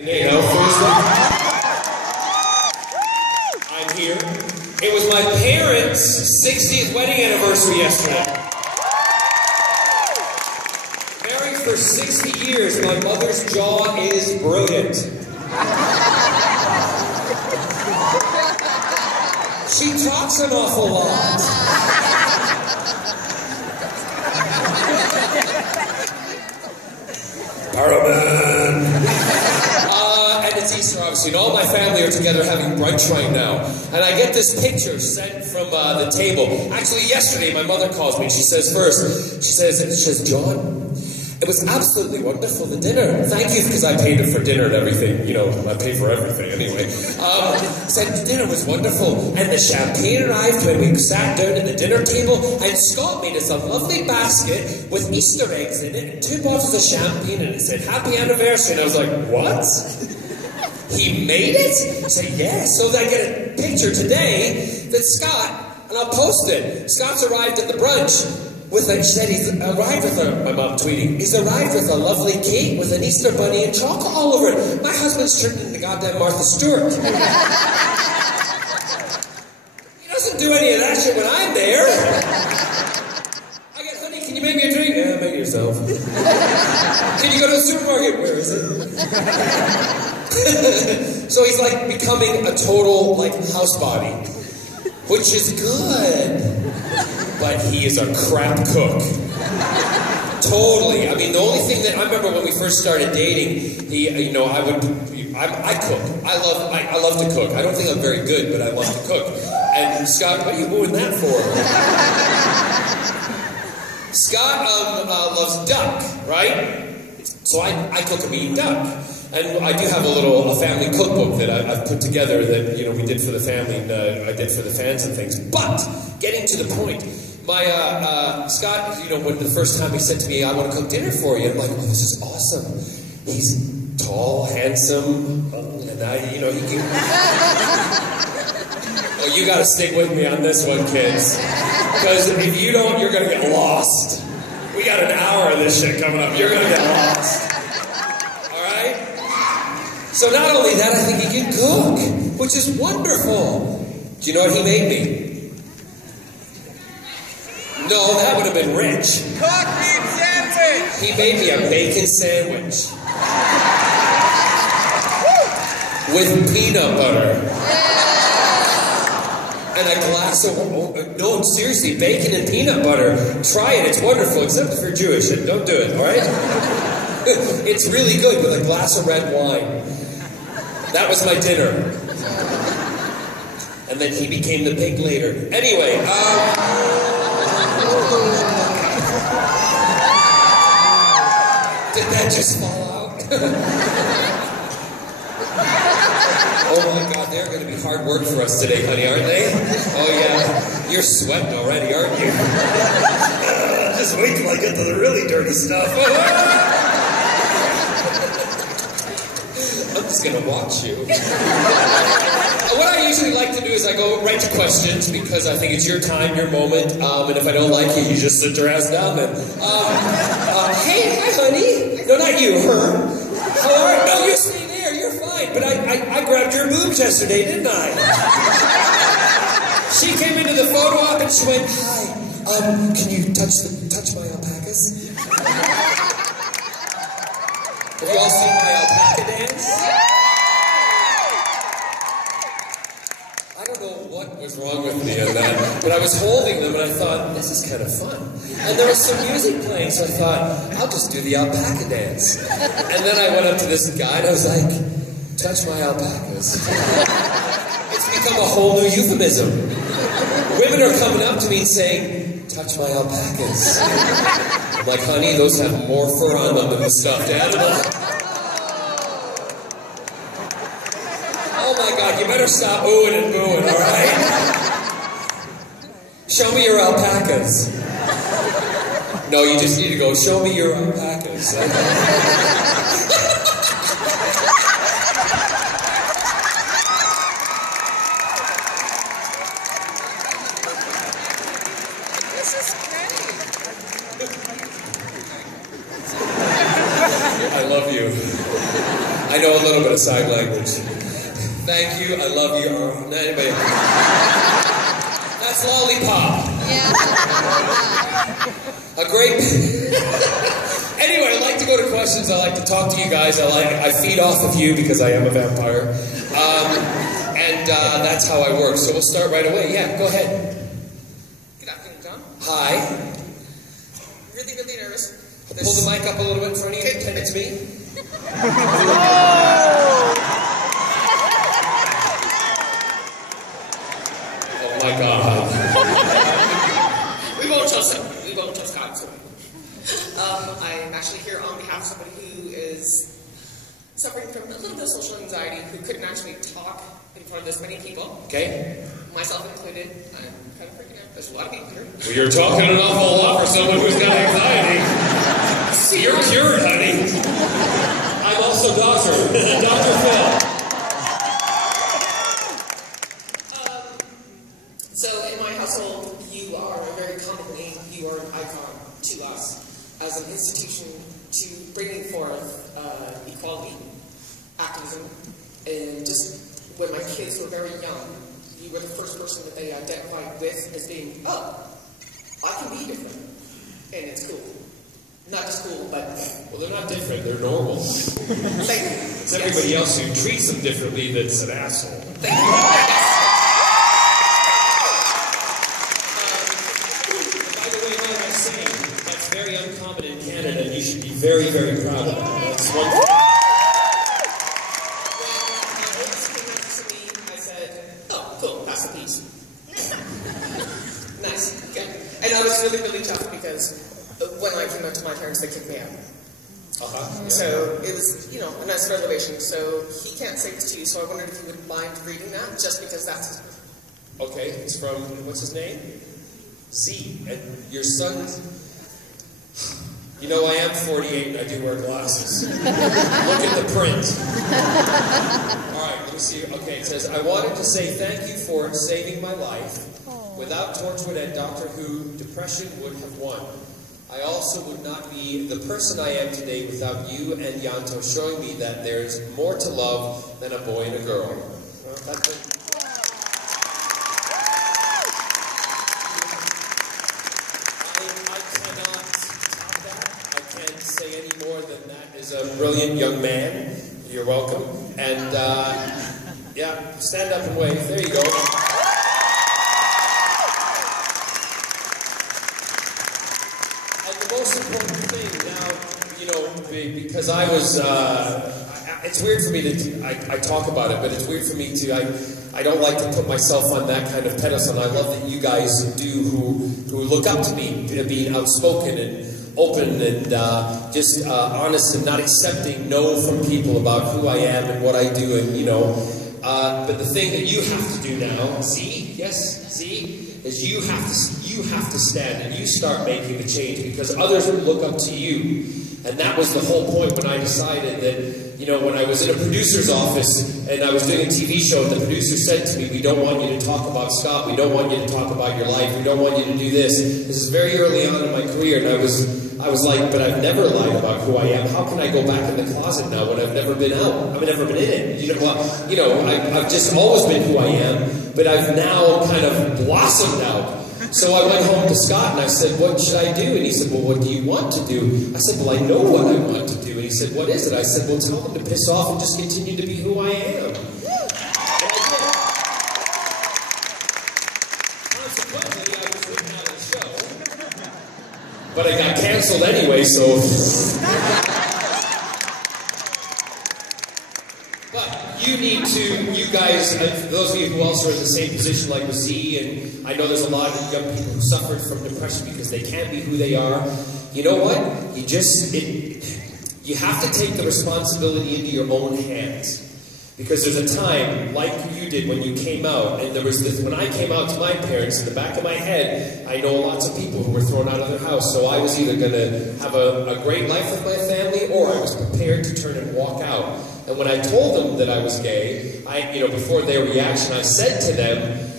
You know, Thursday. I'm here. It was my parents' 60th wedding anniversary yesterday. Married for 60 years, my mother's jaw is brilliant. She talks an awful lot. Barrowman. And it's Easter, obviously, and all my family are together having brunch right now. And I get this picture sent from the table. Actually, yesterday, my mother calls me, and she says, John, it was absolutely wonderful, the dinner. Thank you, because I paid for dinner and everything. You know, I pay for everything anyway. Said the dinner was wonderful, and the champagne arrived when we sat down at the dinner table, and Scott made us a lovely basket with Easter eggs in it, and 2 bottles of champagne, and it said, happy anniversary. And I was like, what? He made it? I said, yes. So I get a picture today that Scott, and I'll post it. Scott's arrived at the brunch with, she said he's arrived with my mom tweeting, he's arrived with a lovely cake with an Easter bunny and chocolate all over it. My husband's turned into goddamn Martha Stewart. He doesn't do any of that shit when I'm there. I get, honey, can you make me a drink? Yeah, make it yourself. Can you go to the supermarket? Where is it? So he's like becoming a total like housebody, which is good, but he is a crap cook. Totally. I mean, the only thing that I remember when we first started dating, I cook. I love to cook. I don't think I'm very good, but I love to cook. And Scott, what are you doing that for? Scott loves duck, right? So I cook him eating duck. And I do have a family cookbook that I've put together that, you know, we did for the family and I did for the fans and things. But, getting to the point, my, Scott, you know, when the first time he said to me, I want to cook dinner for you, I'm like, oh, this is awesome. He's tall, handsome, and you know, he can... Oh, you gotta stick with me on this one, kids. Because if you don't, you're gonna get lost. We got an hour of this shit coming up. You're gonna get lost. So not only that, I think he can cook, which is wonderful. Do you know what he made me? No, that would have been rich. Cook meat sandwich! He made me a bacon sandwich. With peanut butter. And a glass of, no, seriously, bacon and peanut butter. Try it, it's wonderful, except if you're Jewish, and don't do it, all right? It's really good with a glass of red wine. That was my dinner. And then he became the pig later. Anyway, did that just fall out? Oh my God, they're going to be hard work for us today, honey, aren't they? Oh yeah, you're sweating already, aren't you? Just wait till I get to the really dirty stuff. I'm just going to watch you. What I usually like to do is I go right to questions because I think it's your time, your moment, and if I don't like you, you just sit your ass down then. Hey, hi honey. No, not you, her. How are you? No, you stay there, you're fine. But I grabbed your boobs yesterday, didn't I? She came into the photo op and she went, hi, can you touch my alpacas? Have you all seen my alpaca dance? I don't know what was wrong with me on that, but I was holding them and I thought, this is kind of fun. And there was some music playing, so I thought, I'll just do the alpaca dance. And then I went up to this guy and I was like, touch my alpacas. It's become a whole new euphemism. Women are coming up to me and saying, touch my alpacas. I'm like, honey, those have more fur on them than the stuffed animal. Oh my God, you better stop oohing and booing, all right? Show me your alpacas. No, you just need to go, show me your alpacas. This is great. I love you. I know a little bit of sign language. Thank you, I love you. Anyway. That's Lollipop. Yeah. A great... Anyway, I like to go to questions. I like to talk to you guys. I feed off of you because I am a vampire. And that's how I work. So we'll start right away. Yeah, go ahead. Good afternoon, John. Hi. Really, really nervous. Pull the mic up a little bit in front of you. Pretend it's me. Oh my God. We won't just counsel. I'm actually here on behalf of somebody who is suffering from a little bit of social anxiety, who couldn't actually talk in front of this many people. Okay. Myself included. I'm kind of freaking out. There's a lot of people here. Well, you're talking an awful lot for someone who's got anxiety. You're cured, honey. I'm also Dr. Phil. So in my household, you are a very common name. You are an icon to us as an institution to bringing forth equality, activism, and just when my kids were very young, you were the first person that they identified with as being, oh, I can be different, and it's cool. Not just cool, but... Well, they're not different, they're normal. Thank you. It's everybody else who treats them differently that's an asshole. Thank you. By the way, like I was saying, that's very uncommon in Canada, and you should be very, very proud of that. That's one thing. And I was really, really tough because when I came out to my parents, they kicked me out. Yeah. So it was, you know, a nice revelation. So he can't say this to you, so I wondered if you would mind reading that, just because that's... Okay, it's from, what's his name? Z. And your son... You know, I am 48 and I do wear glasses. Look at the print. Alright, let me see. Okay, it says, I wanted to say thank you for saving my life. Without Torchwood and Doctor Who, depression would have won. I also would not be the person I am today without you and Yanto showing me that there's more to love than a boy and a girl. Well, that's it. I cannot top that. I can't say any more than that is a brilliant young man. You're welcome. And, yeah, stand up and wave. There you go. Most important thing now, you know, because I was, it's weird for me to, I talk about it, but it's weird for me to, I don't like to put myself on that kind of pedestal, and I love that you guys do who look up to me, being outspoken and open and just honest and not accepting no from people about who I am and what I do, and, you know, but the thing that you have to do now, see, yes, see, is you have to stand and you start making the change because others will look up to you. And that was the whole point when I decided that, you know, when I was in a producer's office and I was doing a TV show, the producer said to me, we don't want you to talk about Scott, we don't want you to talk about your life, we don't want you to do this. This is very early on in my career, and I was like, but I've never lied about who I am. How can I go back in the closet now when I've never been out? I've never been in it. You know, I've just always been who I am, but I've now kind of blossomed out. So I went home to Scott and I said, what should I do? And he said, well, what do you want to do? I said, well, I know what I want to do. And he said, what is it? I said, well, tell them to piss off and just continue to be who I am. And I did. Consequently, I was written out of the show. But I got canceled anyway, so... But you need to, you guys, those of you who also are in the same position like with Z, and I know there's a lot of young people who suffered from depression because they can't be who they are. You know what? You have to take the responsibility into your own hands. Because there's a time, like you did when you came out, and there was this, when I came out to my parents, in the back of my head, I know lots of people who were thrown out of their house, so I was either going to have a great life with my family, or I was prepared to turn and walk out. And when I told them that I was gay, before their reaction, I said to them,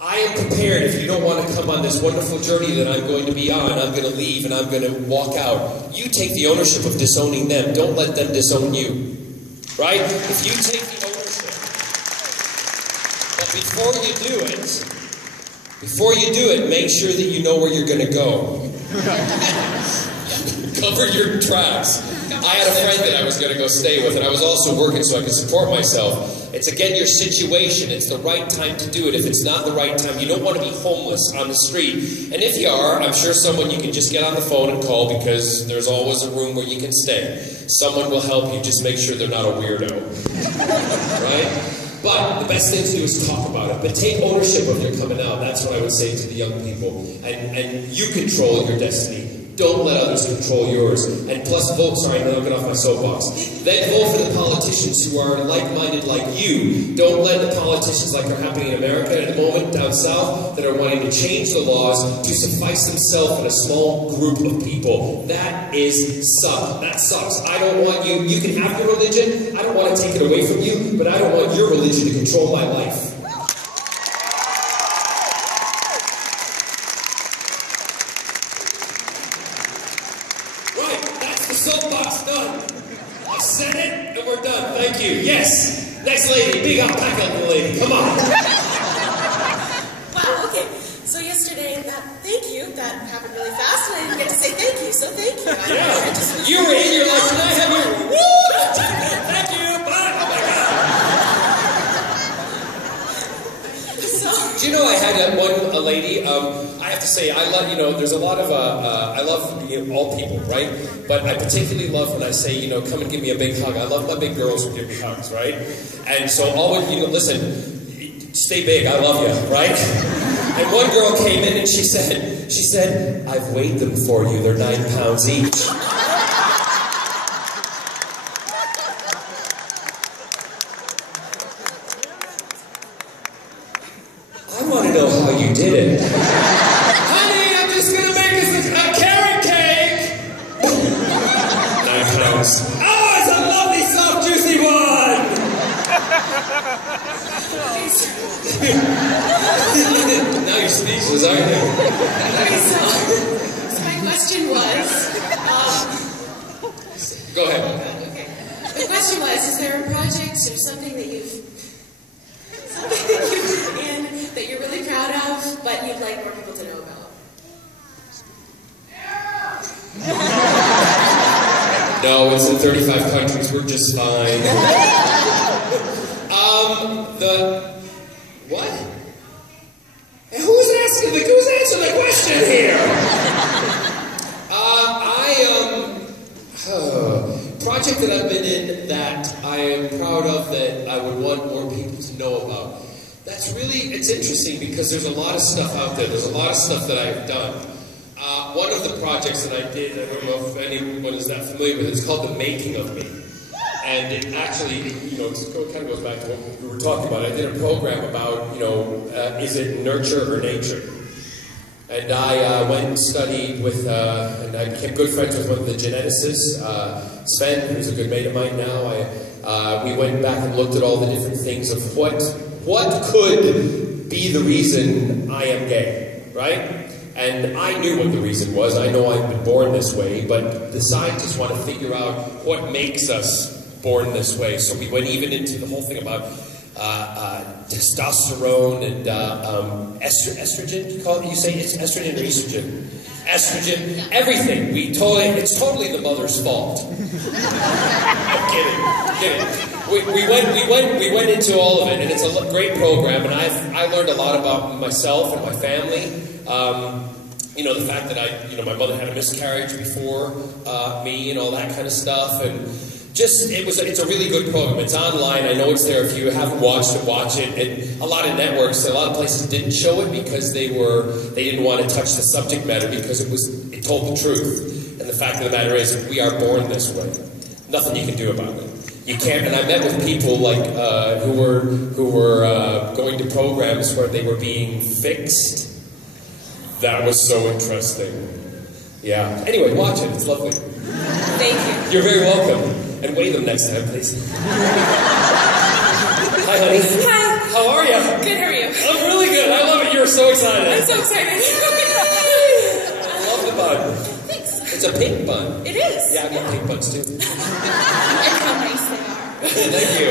I am prepared, if you don't want to come on this wonderful journey that I'm going to be on, I'm going to leave and I'm going to walk out. You take the ownership of disowning them. Don't let them disown you. right? If you take the ownership, but before you do it, make sure that you know where you're going to go. Cover your tracks. I had a friend that I was going to go stay with, and I was also working so I could support myself. It's, again, your situation. It's the right time to do it. If it's not the right time, you don't want to be homeless on the street. And if you are, I'm sure someone you can just get on the phone and call, because there's always a room where you can stay. Someone will help you. Just make sure they're not a weirdo. Right? But the best thing to do is talk about it. But take ownership of your coming out. That's what I would say to the young people. And you control your destiny. Don't let others control yours. And plus vote, sorry, now I'll get off my soapbox. Then vote for the politicians who are like-minded like you. Don't let the politicians like are happening in America at the moment down south that are wanting to change the laws to suffice themselves in a small group of people. That sucks. I don't want you. You can have your religion. I don't want to take it away from you, but I don't want your religion to control my life. Soapbox done. I said it, and we're done. Thank you. Yes. Next lady. Big alpaca lady. Come on. Wow, okay. So yesterday, thank you. That happened really fast, and I didn't get to say thank you, so thank you. You were in your life, and I have your... Woo! Thank you. Bye. Oh, my God. Do you know I had a lady, I have to say, I love, there's a lot of, I love all people, right? But I particularly love when I say, come and give me a big hug. I love my big girls who give me hugs, right? And so always, listen, stay big, I love you, right? And one girl came in and she said, I've weighed them for you, they're 9 pounds each. I want to know how you did it. Honey, I'm just going to make us a carrot cake. 9 pounds. Oh, it's a lovely, soft, juicy one. Now you're speechless, aren't you? Okay, so my question was... Go ahead. Okay. The question was, is there a project or something that you've in that you're really proud of, but you'd like more people to know about? No, it's in 35 countries. We're just fine. What? Who's answering the question here? Project that I've been in that I am proud of, that I would want more people to know about. That's really, it's interesting because there's a lot of stuff out there. There's a lot of stuff that I've done. One of the projects that I did, I don't know if anyone is that familiar with it, it's called The Making of Me. And it actually, it kind of goes back to what we were talking about. I did a program about, is it nurture or nature? And I went and studied with, and I became good friends with one of the geneticists, Sven, who's a good mate of mine now. We went back and looked at all the different things of what could be the reason I am gay, right? And I knew what the reason was. I know I've been born this way, but the scientists want to figure out what makes us born this way. So we went even into the whole thing about testosterone and estrogen. You say it's estrogen or estrogen? Estrogen, everything. It's totally the mother's fault. I'm kidding. We went into all of it, and it's a great program. And I learned a lot about myself and my family. The fact that my mother had a miscarriage before me and all that kind of stuff, and it's a really good program. It's online. I know it's there. If you haven't watched it, watch it. And a lot of networks, a lot of places didn't show it because they didn't want to touch the subject matter because it told the truth. And the fact of the matter is, we are born this way. Nothing you can do about it. You can't. And I met with people like who were going to programs where they were being fixed. That was so interesting. Yeah. Anyway, watch it. It's lovely. Thank you. You're very welcome. And weigh them next time, please. Hi, honey. Hi. How are you? Good, how are you? I'm really good. I love it. You're so excited. I'm so excited. I love the bun. Thanks. It's a pink bun. It is. Yeah, I got pink buns too. And how nice they are. Thank you.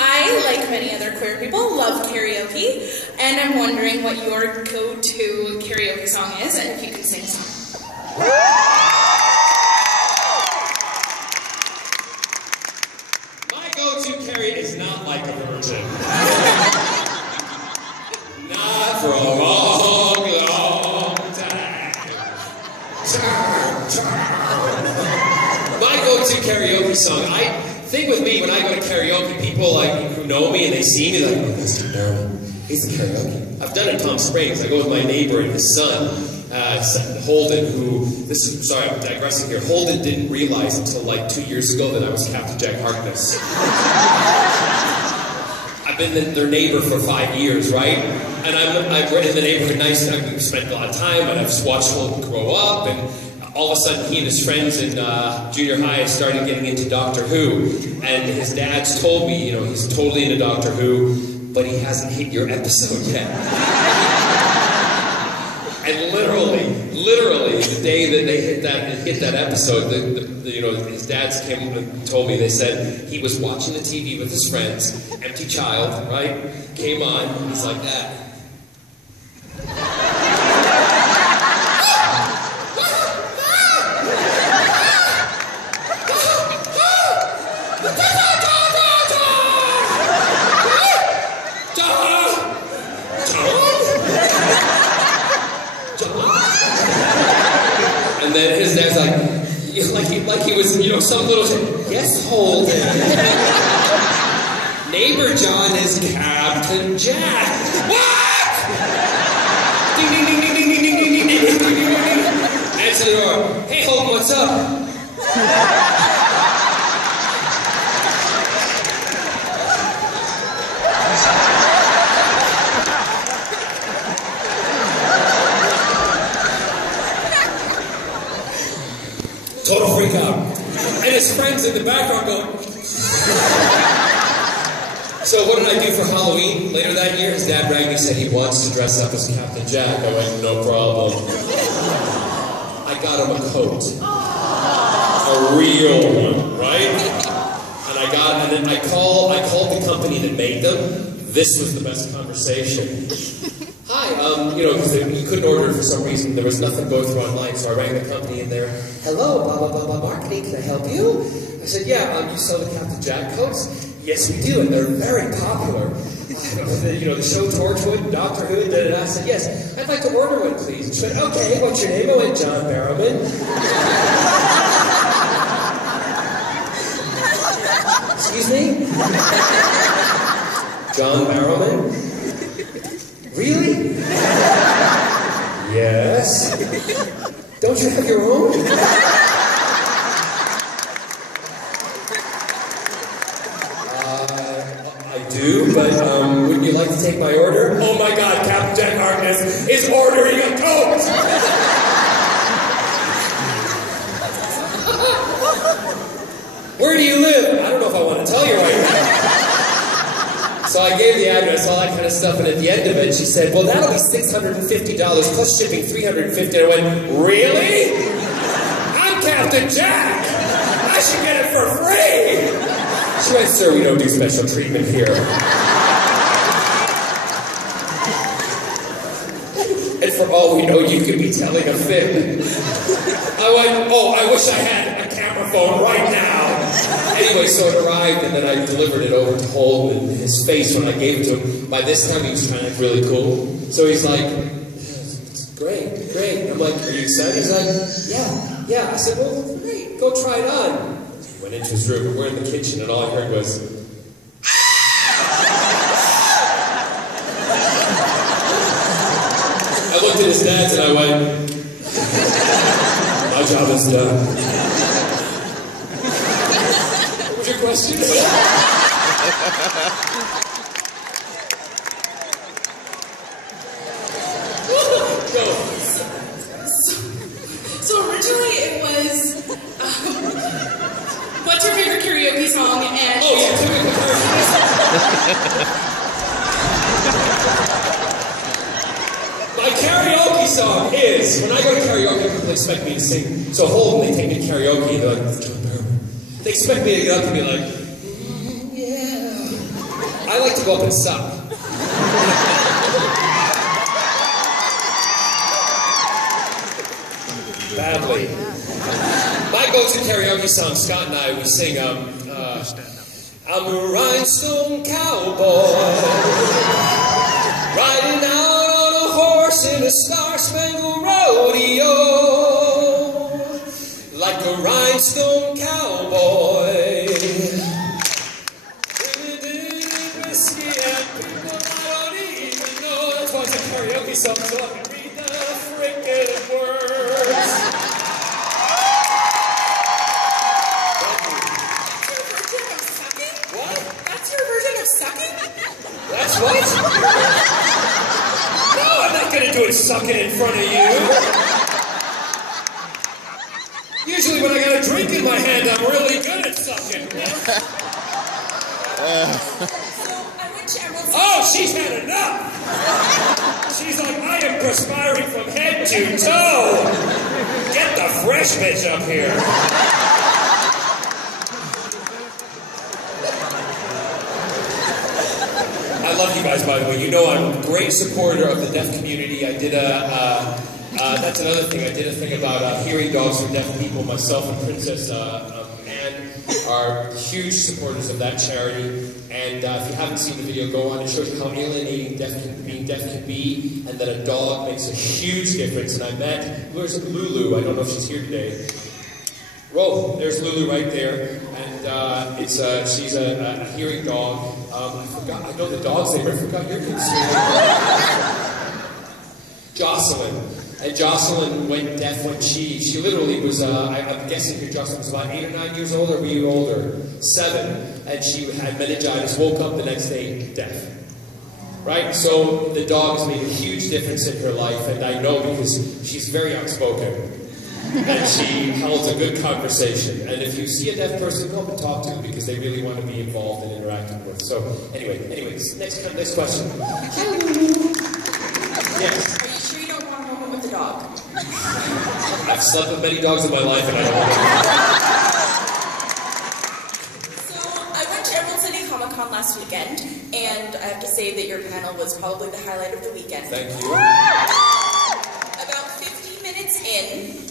I, like many other queer people, love karaoke, and I'm wondering what your go-to karaoke song is, and if you can sing a song. My go-to karaoke is not like a virgin. Not for a long, long time. My go-to karaoke song, thing with me, when I go to karaoke, people like who know me and they see me, like, oh, that's Barrowman. He's the karaoke. I've done it in Palm Springs. I go with my neighbor and his son, Holden, who, sorry, I'm digressing here. Holden didn't realize until like 2 years ago that I was Captain Jack Harkness. I've been their neighbor for 5 years, right? And I'm in the neighborhood nice. We've spent a lot of time, and I've just watched Holden grow up, and all of a sudden, he and his friends in junior high started getting into Doctor Who. And his dad's told me, you know, he's totally into Doctor Who, but he hasn't hit your episode yet. And literally, the day that they hit that episode, you know, his dads came and told me, they said he was watching the TV with his friends, empty child, right? Came on, and he's like that. And then his dad's like he was, you know, some little, yes, Holden. Neighbor John is Captain Jack. What? Ding, ding, ding, ding, ding, ding, ding, ding, ding, ding, ding, ding, ding. Answer the door. Hey, Holden, what's up? Total freak out. And his friends in the background go. So what did I do for Halloween later that year? His dad rang me and said he wants to dress up as Captain Jack. I went, no problem. I got him a coat. A real one, right? And then I called the company that made them. This was the best conversation. Hi, you know, because you couldn't order it for some reason. There was nothing going through online, so I rang the company in there. Hello, blah, blah, blah, blah, marketing, can I help you? I said, yeah, you sell the Captain Jack coats? Yes, we do, and they're very popular. You know, the show Torchwood, Doctor Who, da-da-da. I said, yes, I'd like to order one, please. She went, okay, what's your name? I went, John Barrowman. Excuse me? John Barrowman? Really? Yes. Don't you have your own? I do, but wouldn't you like to take my order? Oh my God, Captain Jack Harkness is ordering a coat! Where do you live? I don't know if I want to tell you right now. So I gave the address, all that kind of stuff, and at the end of it, she said, well, that'll be $650 plus shipping $350. And I went, really? I'm Captain Jack! I should get it for free! She went, sir, we don't do special treatment here. And for all we know, you could be telling a fib. I went, oh, I wish I had a camera phone right now. Anyway, so it arrived, and then I delivered it over to Holden, and his face when I gave it to him, by this time he was trying to act really cool. So he's like, it's great, great. And I'm like, are you excited? He's like, yeah. I said, well, great, go try it on. He went into his room, we're in the kitchen, and all I heard was, I looked at his dad's and I went, my job is done. What was your question? So originally it was, what's your favorite karaoke song? And oh yeah, typical karaoke song. My karaoke song is, when I go to karaoke, people expect me to sing. So Holden, they take me to karaoke, and they're like, John Barrowman. They expect me to get up and be like, I like to go up and suck. Badly. My go-to karaoke song, Scott and I, we sing, I'm a rhinestone cowboy, riding out on a horse in a star-spangled rodeo, like a rhinestone cowboy. Whiskey and people I don't even know. That's why it's a karaoke song, so I can read the frickin' words. That's what? No, I'm not going to do it sucking in front of you. Usually when I got a drink in my hand, I'm really good at sucking. Oh, she's had enough. She's like, I am perspiring from head to toe. Get the fresh bitch up here. I love you guys, by the way. You know I'm a great supporter of the deaf community. I did that's another thing. I did a thing about hearing dogs for deaf people. Myself and Princess Anne are huge supporters of that charity. And if you haven't seen the video, go on. It shows you how alienating being deaf can be, and that a dog makes a huge difference. And I met, where's Lulu? I don't know if she's here today. Whoa, there's Lulu right there, and she's a hearing dog. I know the dog's name, I forgot your kid's name. Jocelyn. And Jocelyn went deaf when she literally was, I'm guessing your Jocelyn was about 8 or 9 years old, or were you older? 7. And she had meningitis, woke up the next day deaf. Right? So the dog has made a huge difference in her life, and I know because she's very outspoken. And she holds a good conversation. And if you see a deaf person, go up and talk to them because they really want to be involved and interacted with. So, anyway, next question. Yes. Are you sure you don't want to go home with the dog? I've slept with many dogs in my life, and I don't want to. So, I went to Emerald City Comic Con last weekend, and I have to say that your panel was probably the highlight of the weekend. Thank you.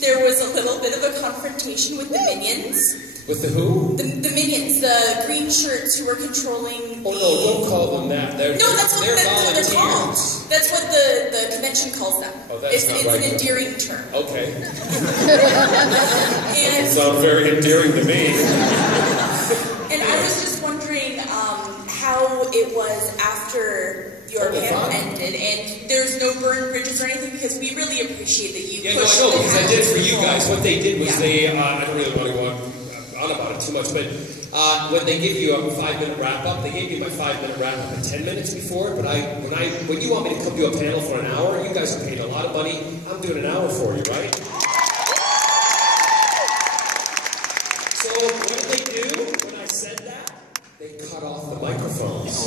There was a little bit of a confrontation with the minions. With the who? The minions, the green shirts who were controlling the... Oh no, don't call them that. They're that's what they're called. volunteers. That's what the convention calls them. Oh, that's not right. It's an endearing term. Okay. And it sounds very endearing to me. And I was just wondering how it was after your panel ended, and there's no burned bridges or anything, because we really appreciate that you pushed. I know, because I did it for you guys. What they did was I don't really want to go on about it too much, but when they give you a 5-minute wrap-up, they gave me my 5-minute wrap-up in 10 minutes before, but when you want me to come do a panel for an hour, you guys are paying a lot of money, I'm doing an hour for you, right? So what did they do when I said that? They cut off the microphones.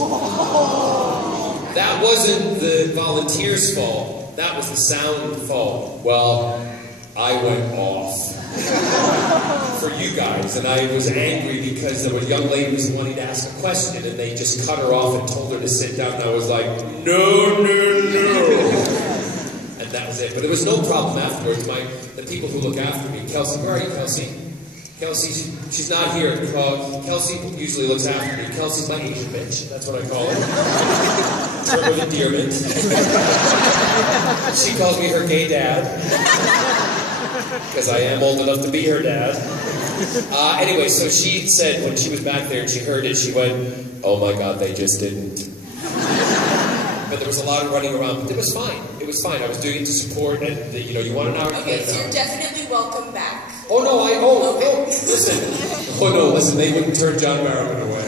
That wasn't the volunteers' fault. That was the sound fault. Well, I went off for you guys, and I was angry because there was a young lady who was wanting to ask a question, and they just cut her off and told her to sit down, and I was like, no. And that was it. But there was no problem afterwards. The people who look after me, Kelsey, where are you, Kelsey? Kelsey, she's not here. Kelsey usually looks after me. Kelsey's my Asian bitch. That's what I call her. Term of endearment. She calls me her gay dad. Because I am old enough to be her dad. Anyway, so she said when she was back there and she heard it, she went, oh my God, they just didn't. But there was a lot of running around, but it was fine. It was fine. I was doing it to support, and you want an hour? Okay, so you're definitely welcome back. Oh no, listen, they wouldn't turn John Barrowman away.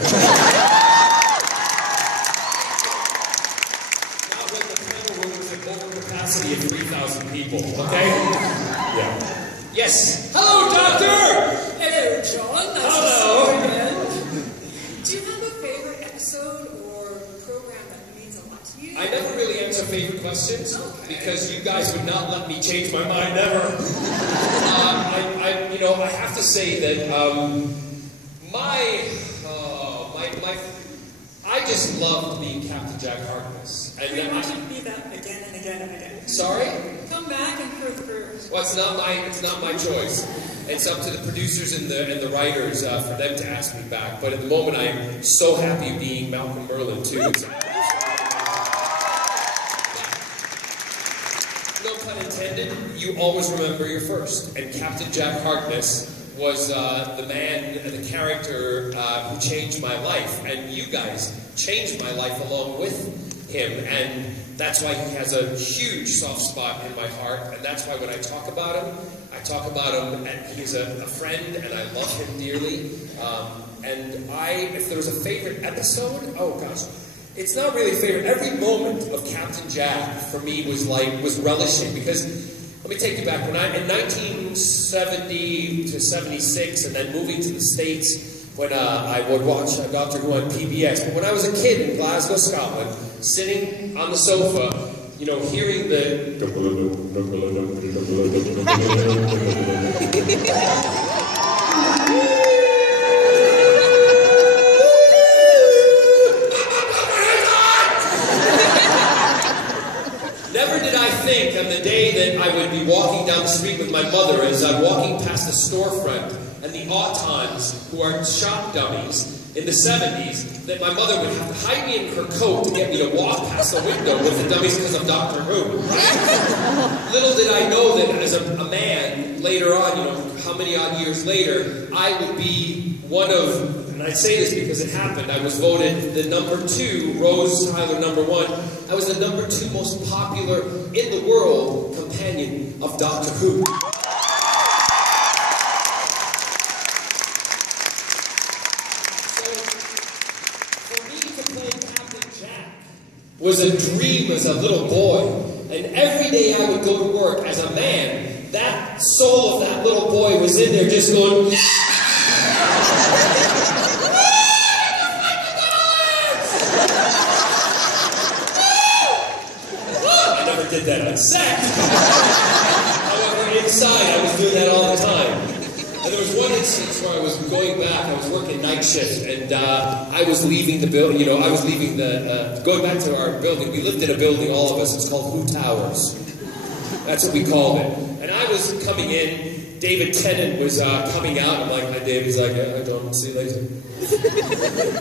Not when the panel room was at over capacity of 3,000 people, okay? Yeah. Yes. Hello, Doctor! Hello, John. Nice to see you again. Do you have a favorite episode or program that means a lot to you? I never really answer favorite questions because you guys would not let me change my mind ever. I have to say that I just loved being Captain Jack Harkness. And We want you to be that again and again and again. Sorry? Come back and further. Well, it's not my choice. It's up to the producers and the writers for them to ask me back. But at the moment, I'm so happy being Malcolm Merlin too. No pun intended. You always remember your first. And Captain Jack Harkness was the man, the character who changed my life. And you guys changed my life along with him. And that's why he has a huge soft spot in my heart. And that's why when I talk about him, and he's a friend, and I love him dearly. If there was a favorite episode, oh gosh. It's not really a favorite. Every moment of Captain Jack for me was relishing, because let me take you back. When in 1970 to 76, and then moving to the States, when I would watch Doctor Who on PBS. But when I was a kid in Glasgow, Scotland, sitting on the sofa, you know, hearing the never did I think on the day that I would be walking down the street with my mother, as I'm walking past the storefront, and the Autons, who are shop dummies in the 70s, that my mother would have to hide me in her coat to get me to walk past the window with the dummies because of Doctor Who. Right? Little did I know that as a man, later on, you know, how many odd years later, I would be one of, and I say this because it happened, I was voted the #2, Rose Tyler #1, I was the #2 most popular in the world companion of Doctor Who. Was a dream as a little boy, and every day I would go to work as a man, that soul of that little boy was in there just going, I never did that on set. However, inside I was doing that all the time. And there was one instance where I was going back, I was working night shift, and I was leaving the building, you know, I was leaving going back to our building. We lived in a building, all of us, it's called Who Towers. That's what we called it. And I was coming in, David Tennant was coming out, I'm like, hi Dave, he's like, yeah, I don't, see you later.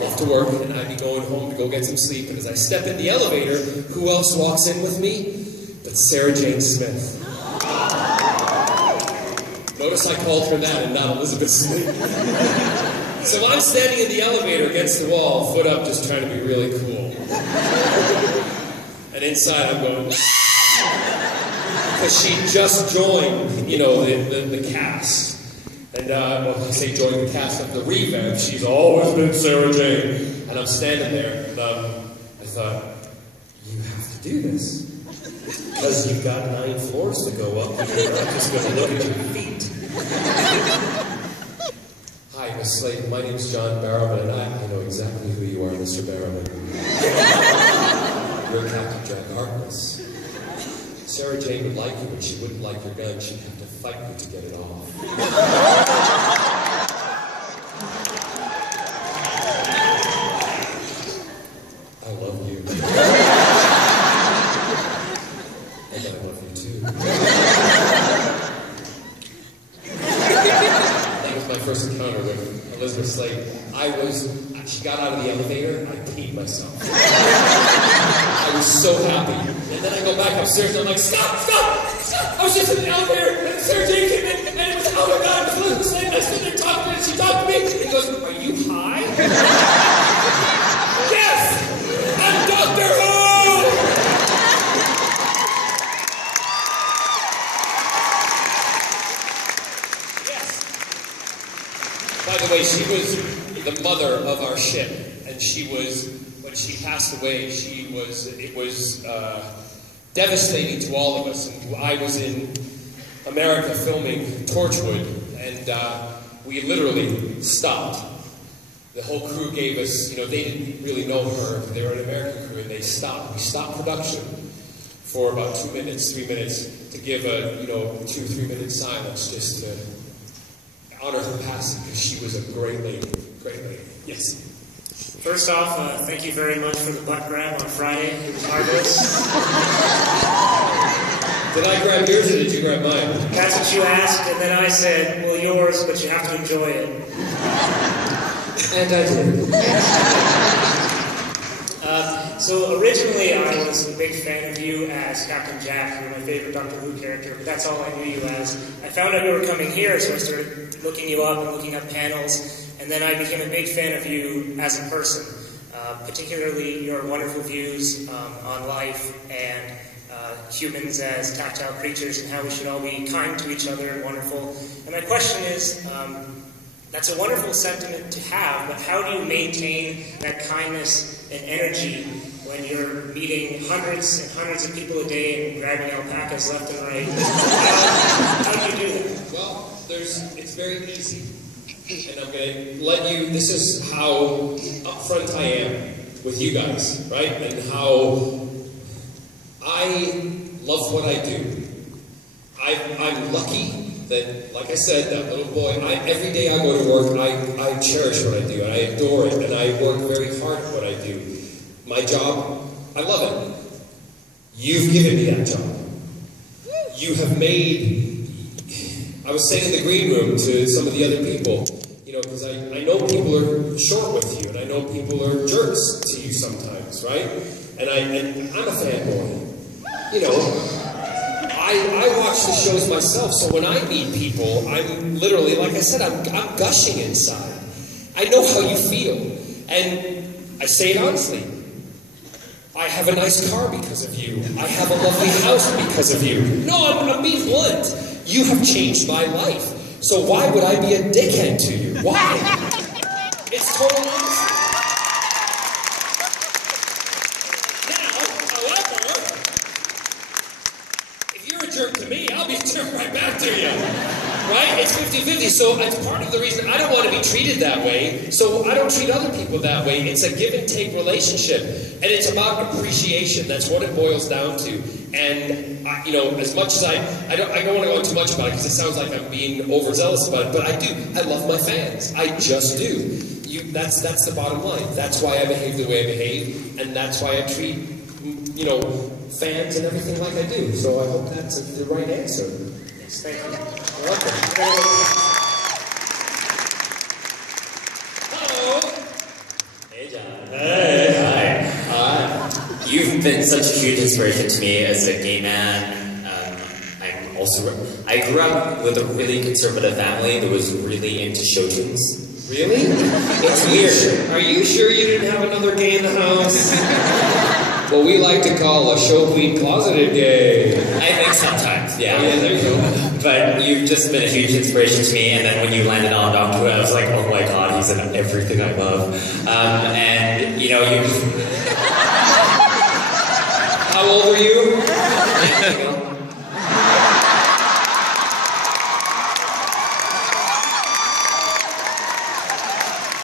Off to work, and I'd be going home to go get some sleep, and as I step in the elevator, who else walks in with me but Sarah Jane Smith. Notice I called her that and not Elizabeth Smith. So I'm standing in the elevator against the wall, foot up, just trying to be really cool. And inside I'm going, because she just joined, you know, the cast. And well, I say joined the cast of the revamp. She's always been Sarah Jane. And I'm standing there, and I thought, you have to do this. Because you've got 9 floors to go up, and you're not just going to look at your feet. Hi, Miss Slayton. My name's John Barrowman, and I know exactly who you are, Mr. Barrowman. You're Captain Jack Harkness. Sarah Jane would like you, but she wouldn't like your gun. She'd have to fight you to get it off. I love you. And I love you too. That was my first encounter with Elizabeth Slayton. She got out of the elevator, and I peed myself. I was so happy. And then I go back upstairs, and I'm like, stop! I was just in the elevator, and Sarah Jane came in, and it was, oh my God, it was Elizabeth Slayton. I stood there talking to her, and she talked to me, and he goes, are you high? Yes! I'm Doctor Who! Yes. By the way, she was the mother of our ship, and she was, when she passed away, it was devastating to all of us. And I was in America filming Torchwood, and we literally stopped. The whole crew gave us, you know, they didn't really know her, they were an American crew, and they stopped. We stopped production for about 2 minutes, 3 minutes, to give a, you know, 2-3 minute silence, just to honor her passing, because she was a great lady, great lady. Yes? First off, thank you very much for the butt grab on Friday. It was marvelous. Did I grab yours or did you grab mine? That's what you asked, and then I said, well, yours, but you have to enjoy it. And I did. So originally I was a big fan of you as Captain Jack. You were my favorite Doctor Who character, but that's all I knew you as. I found out you were coming here, so I started looking you up and looking up panels, and then I became a big fan of you as a person, particularly your wonderful views on life and humans as tactile creatures and how we should all be kind to each other and wonderful. And my question is, that's a wonderful sentiment to have, but how do you maintain that kindness and energy when you're meeting hundreds and hundreds of people a day and grabbing alpacas left and right? How do you do that? Well, it's very easy. And I'm going to let you, this is how upfront I am with you guys, right? And how I love what I do. I'm lucky that, like I said, that little boy, every day I go to work, I cherish what I do, and I adore it, and I work very hard at what I do. My job, I love it. You've given me that job. You have made, I was saying in the green room to some of the other people, you know, because I know people are short with you, and I know people are jerks to you sometimes, right? And I'm a fanboy. You know, I watch the shows myself, so when I meet people, I'm literally, like I said, I'm gushing inside. I know how you feel, and I say it honestly. I have a nice car because of you. I have a lovely house because of you. No, I'm being blunt. You have changed my life. So why would I be a dickhead to you? Why? It's total honesty. Jerk to me, I'll be a jerk right back to you. Right? It's 50-50, so it's part of the reason I don't want to be treated that way, so I don't treat other people that way. It's a give and take relationship, and it's about appreciation. That's what it boils down to. And, you know, as much as I don't want to go too much about it, because it sounds like I'm being overzealous about it, but I do. I love my fans. I just do. That's the bottom line. That's why I behave the way I behave, and that's why I treat, you know, fans and everything like I do. So I hope that's the right answer. Yes, thank you. You're welcome. Hello. Hey, John. Hey. Hi. You've been such a huge inspiration to me as a gay man. I grew up with a really conservative family that was really into show tunes. Really? It's weird. Are you sure you didn't have another gay in the house? What we like to call a show queen closeted gay. I think sometimes, yeah. Oh, yeah, there you go. But you've just been a huge inspiration to me, and then when you landed on Doctor Who, I was like, oh my god, he's in everything I love. And, you know, you... How old are you?